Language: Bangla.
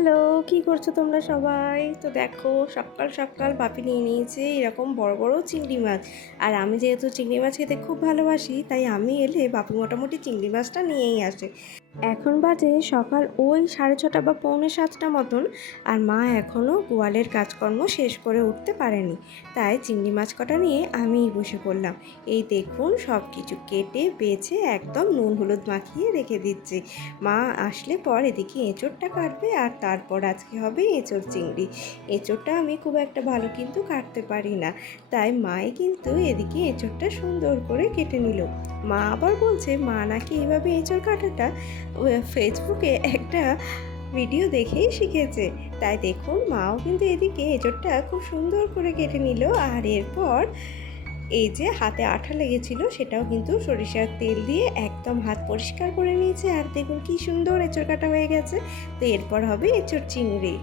হ্যালো, কি করছো তোমরা সবাই? তো দেখো সকাল সকাল বাপি নিয়ে নিয়েছে এরকম বড় বড় চিংড়ি মাছ। আর আমি যেহেতু চিংড়ি মাছ খেতে খুব ভালোবাসি, তাই আমি এলে বাপি মোটামুটি চিংড়ি মাছটা নিয়েই আসে। এখন বাজে সকাল ওই 6:30 বা পৌনে 7টা মতন। আর মা এখনও গোয়ালের কাজকর্ম শেষ করে উঠতে পারেনি, তাই চিংড়ি মাছ কটা নিয়ে আমিই বসে পড়লাম। এই দেখুন সব কিছু কেটে বেছে একদম নুন হলুদ মাখিয়ে রেখে দিচ্ছি। মা আসলে পর এদিকে এঁচোড়টা কাটবে, আর তারপর আজকে হবে এঁচোড় চিংড়ি। এঁচোড়টা আমি খুব একটা ভালো কিন্তু কাটতে পারি না, তাই মাই কিন্তু এদিকে এঁচোড়টা সুন্দর করে কেটে নিল। মা আবার বলছে মা নাকি এইভাবে এঁচোড় কাটাটা ফেসবুকে একটা ভিডিও দেখেই শিখেছে। তাই দেখুন মাও কিন্তু এদিকে এঁচোড়টা খুব সুন্দর করে কেটে নিল। আর এরপর এই যে হাতে আঠা লেগেছিল সেটাও কিন্তু সরিষার তেল দিয়ে একদম হাত পরিষ্কার করে নিয়েছে। আর দেখুন কি সুন্দর এঁচোড় কাটা হয়ে গেছে। তো এরপর হবে এঁচোড় চিংড়ি।